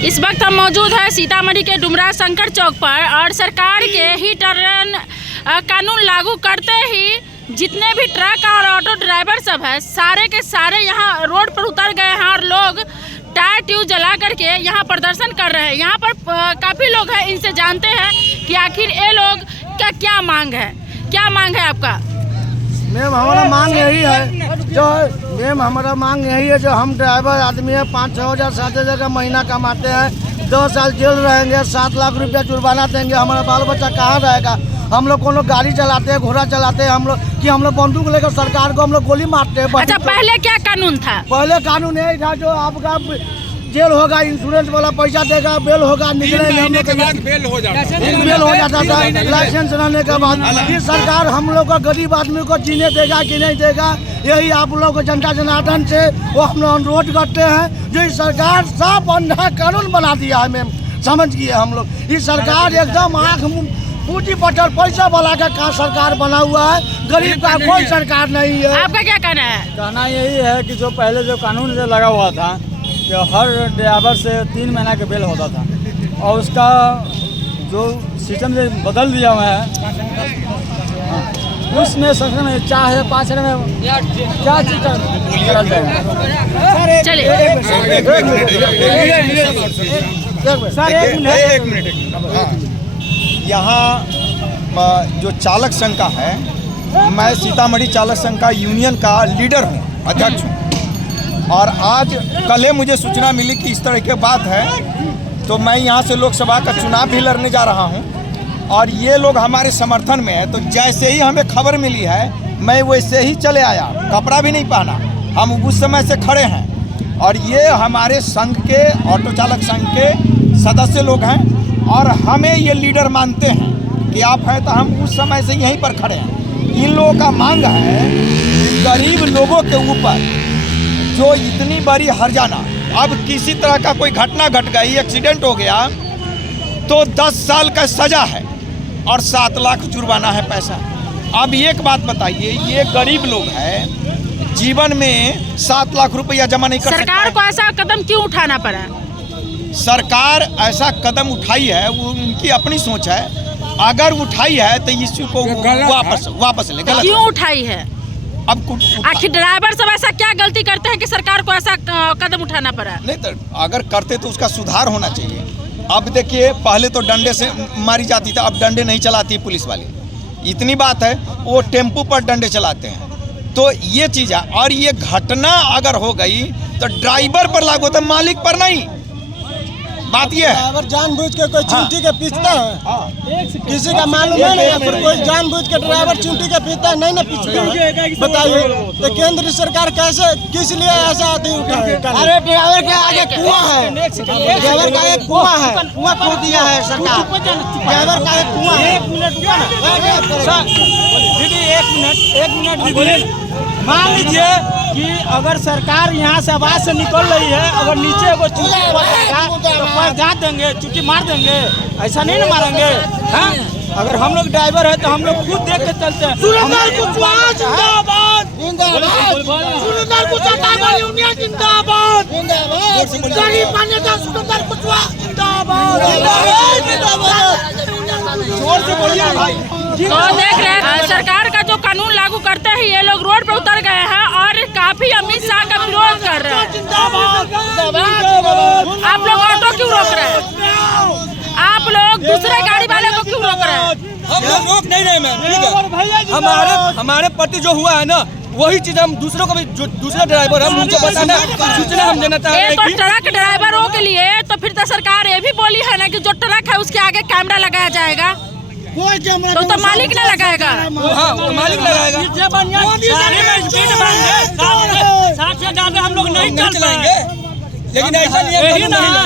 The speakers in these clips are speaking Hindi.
इस वक्त हम मौजूद है सीतामढ़ी के डुमरा शंकर चौक पर और सरकार के ही टर्न कानून लागू करते ही जितने भी ट्रक और ऑटो ड्राइवर सब है सारे के सारे यहाँ रोड पर उतर गए हैं और लोग टायर ट्यूब जला करके यहाँ प्रदर्शन कर रहे हैं। यहाँ पर काफ़ी लोग हैं, इनसे जानते हैं कि आखिर ये लोग का क्या मांग है। क्या मांग है आपका? मैम हमारा मांग यही है जो हम ड्राइवर आदमी है 5-6 हज़ार 7 हज़ार का महीना कमाते हैं, 10 साल जेल रहेंगे, 7 लाख रुपया जुर्माना देंगे। हमारा बाल बच्चा कहाँ रहेगा? हम लोग कोनो गाड़ी चलाते हैं, घोड़ा चलाते हैं, हम लोग बंदूक लेकर सरकार को हम लोग गोली मारते हैं। अच्छा, पहले क्या कानून था? पहले कानून यही था जो आपका जेल होगा, इंश्योरेंस वाला पैसा देगा, बेल होगा, निकले के बाद बेल हो जाता था लाइसेंस रहने के बाद। ये सरकार हम लोग का गरीब आदमी को जीने देगा कि नहीं देगा, यही आप लोग को जनता जनार्दन से वो हम लोग अनुरोध करते हैं। जो इस सरकार साफ अंधा कानून बना दिया है मैम, समझ गए हम लोग। ये सरकार एकदम आँख पूंजी पटल पैसा वाला का सरकार बना हुआ है, गरीब का कोई सरकार नहीं है। आपका क्या कहना है? कहना यही है कि जो पहले जो कानून से लगा हुआ था कि हर ड्राइवर से 3 महीना का बेल होता था और उसका जो सिस्टम से बदल दिया हुआ है उसमें संख्या में चाहे 5 में क्या चीज करा जाएगा। चलिए सर एक मिनट। यहाँ जो चालक संघ का है, मैं सीतामढ़ी चालक संघ का यूनियन का लीडर हूँ, अध्यक्ष हूँ। और आज कल मुझे सूचना मिली कि इस तरह की बात है, तो मैं यहाँ से लोकसभा का चुनाव भी लड़ने जा रहा हूँ और ये लोग हमारे समर्थन में है। तो जैसे ही हमें खबर मिली है मैं वैसे ही चले आया, कपड़ा भी नहीं पहना, हम उस समय से खड़े हैं। और ये हमारे संघ के ऑटो चालक संघ के सदस्य लोग हैं और हमें ये लीडर मानते हैं कि आप हैं, तो हम उस समय से यहीं पर खड़े हैं। इन लोगों का मांग है कि गरीब लोगों के ऊपर जो इतनी बड़ी हर्जाना, अब किसी तरह का कोई घटना घट गई, एक्सीडेंट हो गया तो 10 साल का सजा है और 7 लाख जुर्माना है पैसा। अब एक बात बताइए, ये गरीब लोग हैं, जीवन में 7 लाख रुपया जमा नहीं कर सकते। सरकार को ऐसा कदम क्यों उठाना पड़ा? सरकार ऐसा कदम उठाई है, वो उनकी अपनी सोच है। अगर उठाई है तो इस चीज को वापस ले। गलत क्यों उठाई है? अब आखिर ड्राइवर सब ऐसा क्या गलती करते हैं कि सरकार को ऐसा कदम उठाना पड़ा? नहीं, तो अगर करते तो उसका सुधार होना चाहिए। अब देखिए, पहले तो डंडे से मारी जाती थी, अब डंडे नहीं चलाती है पुलिस वाले, इतनी बात है। वो टेम्पू पर डंडे चलाते हैं, तो ये चीज़ है। और ये घटना अगर हो गई तो ड्राइवर पर लागू होता है, मालिक पर नहीं। बात ये है, ड्राइवर जानबूझ के कोई चींटी के पीछता है, किसी का मालूम है नहीं, फिर कोई जानबूझ के ड्राइवर चींटी के पीछता है, नहीं ना पीछता है। बताइए तो केंद्र सरकार कैसे, किस लिए ऐसा आदमी उठाए? अरे ड्राइवर के आगे कुआं है, ड्राइवर का एक कुआं है, कुआं खोद दिया है सरकार, ड्राइवर का एक कुआं है। एक मिनट मान लीजिए कि अगर सरकार यहाँ से आवाज से निकल रही है, अगर नीचे वो चुटी पड़ेगा तो पैर जा देंगे, चुटी मार देंगे, ऐसा नहीं ना मारेंगे। हाँ, अगर हम लोग ड्राइवर है तो हम लोग खुद देख के चलते हैं। जोर से बोलिए भाई। तो देख रहे हैं सरकार का जो कानून लागू करते ही ये लोग रोड पर उतर गए हैं और काफी अमित शाह का विरोध कर रहे हैं। आप लोग ऑटो क्यों रोक रहे हैं? आप लोग दूसरे गाड़ी वाले को क्यों रोक रहे हैं? हम लोग रोक नहीं रहे मैम, ठीक है। हमारे प्रति जो हुआ है ना, वही चीज हम दूसरों को भी, जो दूसरे ड्राइवर हम उनको बताना, सूचना हम देना चाहते हैं। तो ट्रक ड्राइवरों के लिए तो फिर तो सरकार ये भी बोली है ना कि जो ट्रक है उसके आगे कैमरा लगाया जाएगा, तो मालिक ना लगाएगा। हाँ, तो मालिक लगाएगा। 60 से ज़्यादा हम लोग नहीं चल पाएंगे, लेकिन ऐसा नहीं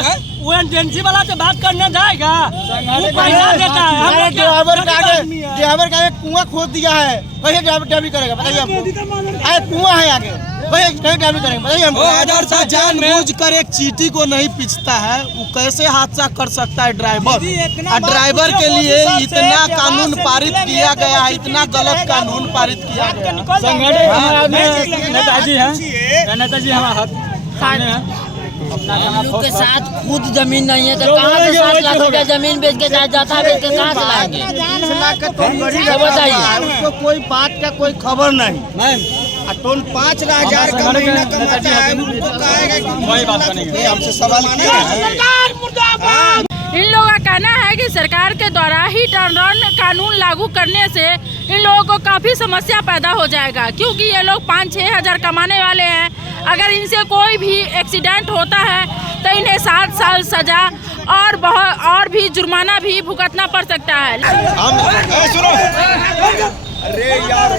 है। वो एजेंसी वाला से बात करने जाएगा, वो पैसा देता है। ड्राइवर का एक कुआं खोद दिया है, कैसे ड्राइविंग करेगा बताइए हमको? कुआं है आगे, कैसे ड्राइविंग करेंगे बताइए हमको? जानबूझकर एक चींटी को नहीं पीछता है, वो कैसे हादसा कर सकता है ड्राइवर? और ड्राइवर के लिए इतना कानून पारित किया गया है, इतना गलत कानून पारित किया गया। संगठन नेताजी हैं, नेताजी हमारे लोग के साथ खुद जमीन नहीं है तो कहाँ से 7 लाख रुपया जमीन बेच के जाता बेच के कहाँ से लाएंगे? 20 लाख का तो गरीब बताइए। उसको कोई बात का कोई खबर नहीं। टोन 5,000 का महीना कमाता है, उनको कहेगा कि हमसे सवाल किया है। इन लोगों का कहना है कि सरकार के द्वारा हिट एंड रन कानून लागू करने से इन लोगों को काफ़ी समस्या पैदा हो जाएगा, क्योंकि ये लोग 5-6 हज़ार कमाने वाले हैं। अगर इनसे कोई भी एक्सीडेंट होता है तो इन्हें 7 साल सजा और भी जुर्माना भी भुगतना पड़ सकता है। सुनो, अरे यार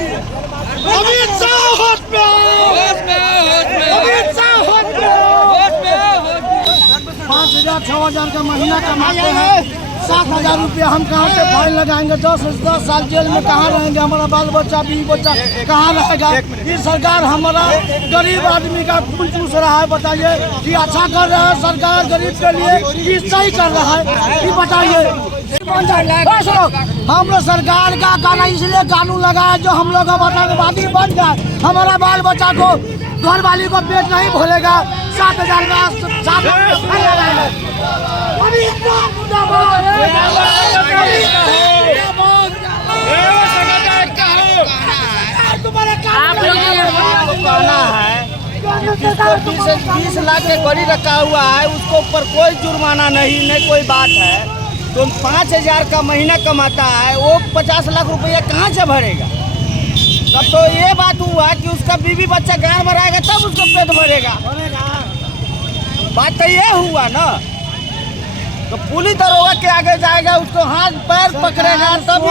5,000-6,000 का महीना कमाते हैं, 7,000 रुपया हम कहाँ से फाइन लगाएंगे? 10 साल जेल में कहाँ रहेंगे? हमारा बाल बच्चा बीवी बच्चा कहाँ रहेगा? ये सरकार हमारा गरीब आदमी का खून चूस रहा है। बताइए, ये अच्छा कर रहा है सरकार गरीब के लिए, ये सही कर रहा है? ये बताइए। हम लोग सरकार का कानून इसलिए कानून लगाए जो हम लोग आतंकवादी बन जाए, हमारा बाल बच्चा को घर वाली को पेट नहीं भोलेगा। 7,000 का 7 आप लोग कहना है जिसको 20 लाख के गड़ी रखा हुआ है उसको ऊपर कोई जुर्माना नहीं कोई बात है। तो 5,000 का महीना कमाता है, वो 50 लाख रुपया कहाँ से भरेगा? तब तो ये बात हुआ कि उसका बीवी बच्चा घर भराएगा तब उसको पेट भरेगा। बात तो ये हुआ ना। तो पुलिस दरोगा के आगे जाएगा, उसको हाथ पैर पकड़ेगा तब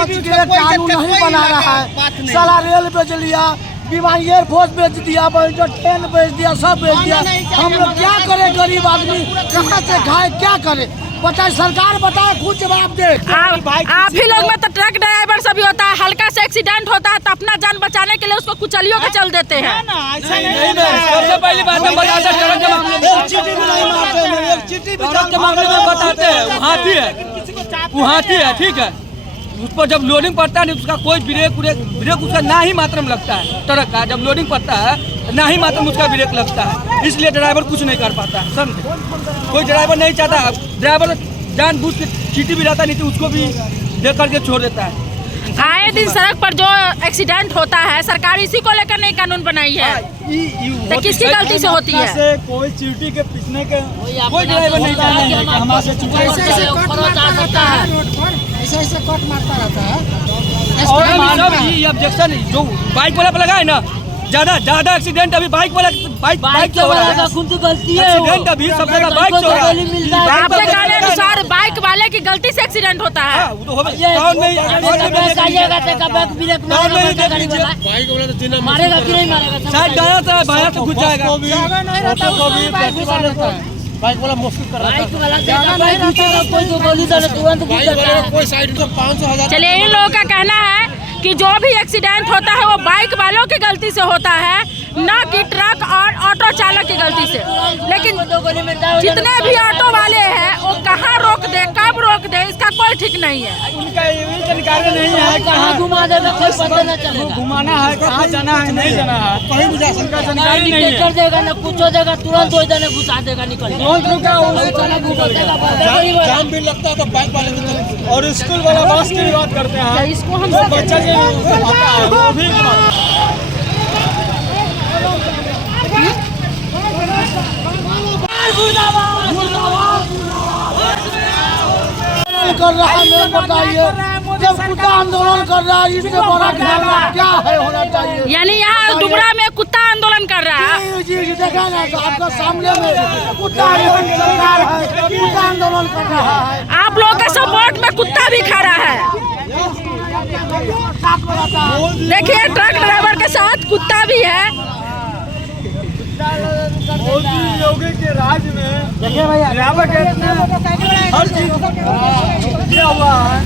कानून नहीं बना रहा है। साला रेल बेच लिया, विमान एयरफोर्स बेच दिया, जो ट्रेन बेच दिया, सब बेच दिया। हम लोग क्या करें? गरीब आदमी कहाँ से खाए, क्या करे? बताए सरकार, बताए, खुद जवाब दे। आप ही लोग में तो ट्रक ड्राइवर सभी होता है, हल्का से एक्सीडेंट होता है तो अपना जान बचाने के लिए उसको कुचलियों के चल देते हैं। सबसे पहली बात हम बताते हैं, ट्रक के मामले में बताते हैं वो हाथी है, ठीक है। उस पर जब लोडिंग पड़ता है उसका कोई ब्रेक उसका ना ही मात्रा में लगता है। ट्रक का जब लोडिंग पड़ता है ना ही मात्रा में उसका ब्रेक लगता है, इसलिए ड्राइवर कुछ नहीं कर पाता है। समझे? कोई ड्राइवर नहीं चाहता, ड्राइवर जानबूझ के चीटी भी रहता नहीं तो उसको भी देख करके छोड़ देता है। आए दिन सड़क पर जो एक्सीडेंट होता है सरकार इसी को लेकर नई कानून बनाई है, तो किसकी गलती से होती है? कोई चीटी के पीछने के कोई ड्राइवर नहीं चाहेंगे कि हमारे ऐसे कट मारता रहता है। और सब ये ऑब्जेक्शन जो बाइक वाला पे लगा है ना, ज्यादा एक्सीडेंट अभी बाइक वाला बाइक हो रहा है। गलती है एक्सीडेंट अभी सब जगह बाइक से हो रहा है। आपके कहने अनुसार बाइक वाले की गलती से एक्सीडेंट होता है। वो तो टाउन में मारेगा कि नहीं मारेगा? शायद गया था बाहर से घुस जाएगा। बाइक वाला मुश्किल कर रहा है। कोई तो गोली डाले तुरंत घुस जाता है। कोई साइड को 500,000। चलिए, इन लोगों का कहना है कि जो भी एक्सीडेंट होता है वो बाइक वालों की गलती से होता है, न कि ट्रक और ऑटो चालक की गलती से। लेकिन जितने भी ऑटो वाले हैं वो कहाँ रोक दे, कब रोक दे, इसका कोई ठीक नहीं है। उनका ये भी जानकारी नहीं है कहाँ घुमा देगा कोई पता न चलेगा। घुमाना है, कहाँ जाना है, नहीं जाना है, कहीं भी जा सकता है, जानकारी नहीं है। कर देगा ना कुछ हो देगा, तुरंत हो जाने घुसा देगा, निकल जाम भी लगता है तो बाइक वाले की और स्कूल वाला बस की बात करते हैं। इसको हम बच्चा जो आता है वो भी कर रहा है, बताइए। जब कुत्ता आंदोलन कर रहा है, इससे बड़ा क्या है होना चाहिए? यानी यहाँ डुमरा में कुत्ता आंदोलन कर रहा है। जी देखा ना, आपका सामने में कुत्ता सरकार है, कुत्ता आंदोलन कर रहा है। आप लोगों के सपोर्ट में कुत्ता भी खड़ा है। देखिए, ट्रक ड्राइवर के साथ कुत्ता भी है। मोदी योगी के राज में देखिए भैया हर चीज दिया हुआ है।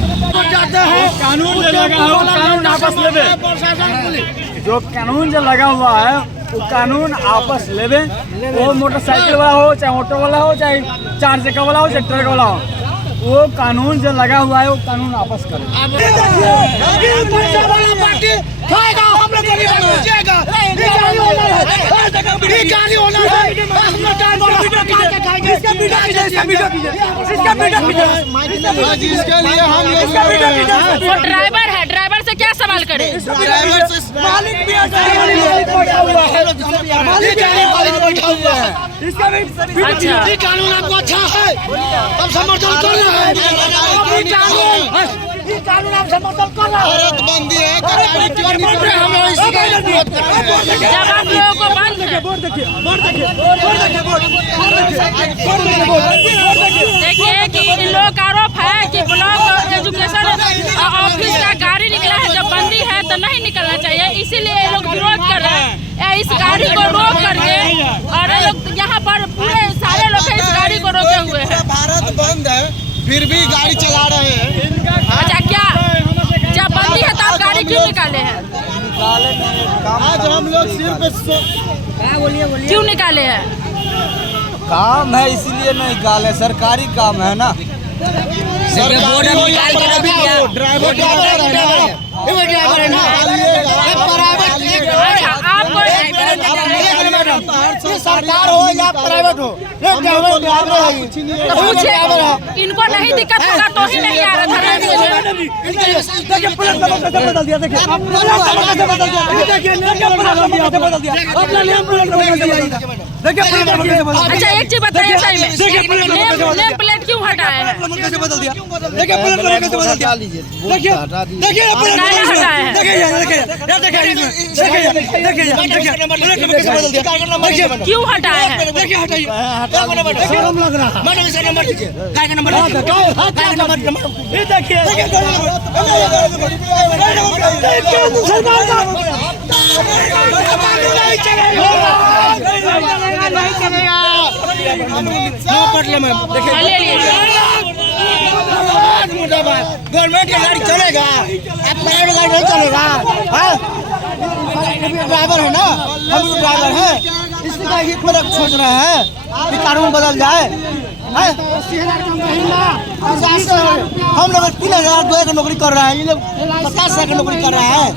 जाते हैं कानून जो लगा है वो कानून आपस लेवे, जो कानून जो लगा हुआ है वो कानून आपस लेवे। वो मोटरसाइकिल वाला हो, चाहे ऑटो वाला हो, चाहे 4 चक्का वाला हो, चाहे ट्रक वाला हो, वो कानून जो लगा हुआ है वो कानून वापस करें। इसके लिए हम लोग वो ड्राइवर है, ड्राइवर से क्या सवाल करें? ड्राइवर से मालिक भी अच्छा, ये कानून आपको अच्छा है, हम समर्थन कर रहे हैं। ये कानून आप समर्थन कर रहे हैं। औरत बंदी है हम लोग इसी का विरोध कर रहे हैं। जब आप लोगों को बंद देखिए कि इन लोगों का आरोप है कि ब्लॉक एजुकेशन ऑफिस का गाड़ी निकला है, जब बंदी है तो नहीं निकलना चाहिए, इसीलिए ये लोग विरोध कर रहे हैं। इस गाड़ी को रोक करके और ये लोग यहाँ पर पूरे सारे लोग इस गाड़ी को रोके हुए हैं। भारत बंद है फिर भी गाड़ी चला रहे हैं। अच्छा, क्या जब बंदी है तो आप गाड़ी क्यों निकाले हैं? आज हम लोग सिर्फ क्यों निकाले हैं? काम है इसीलिए नहीं निकाले, सरकारी काम है ना। अच्छा, आपको सरकार हो या प्राइवेट हो, तो पूछे इनको नहीं दिक्कत होगा तो ही नहीं आ रहा था। अच्छा, एक चीज बताइए, सही में नेम प्लेट क्यों हटाए हैं? क्यों हटाए हैं? ले लीजिए। गवर्नमेंट की गाड़ी चलेगा, प्राइवेट गाड़ी नहीं चलेगा। ड्राइवर है ना, हम भी ड्राइवर हैं, इसलिए ही सोच रहे हैं कि कानून बदल जाए। हम लोग 3,000 2 की नौकरी कर रहे हैं, ये लोग 50,000 की नौकरी कर रहे हैं।